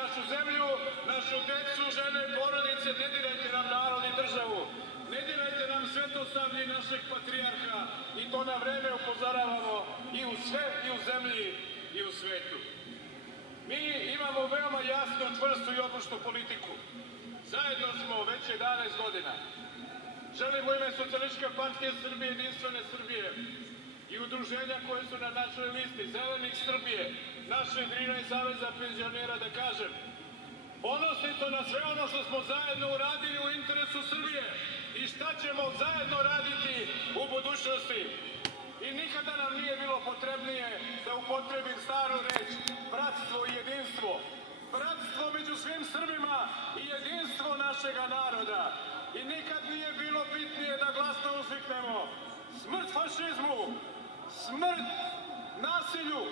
našu zemlju, našu decu, žene, porodice, ne dirajte nam narod i državu, ne dirajte nam svetosavlje našeg patrijarha i to na vreme upozoravamo i u zemlji i u svetu. Mi imamo veoma jasnu, čvrstu i odlučnu politiku. Zajedno smo već 11 godina. Želimo u ime Socijalističke partije Srbije, Jedinstvene Srbije i udruženja koje su na našoj listi, Zelenih Srbije, našeg Drina i Saveza penzionera da kažem, ponosni smo na sve ono što smo zajedno uradili u interesu Srbije i šta ćemo zajedno raditi u budućnosti. I nikada nam nije bilo potrebnije da upotrebim staru reč, bratstvo i jedinstvo. Bratstvo među svim Srbima i jedinstvo našega naroda. I nikad nije bilo bitnije da glasno uzviknemo smrt fašizmu, smrt nasilju,